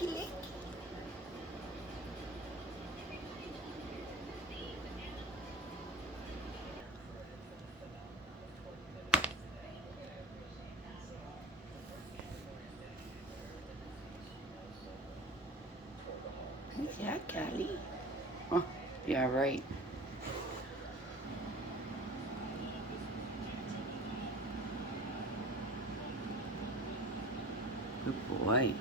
licky, licky. Yeah, Callie. Oh, yeah, right. Good boy.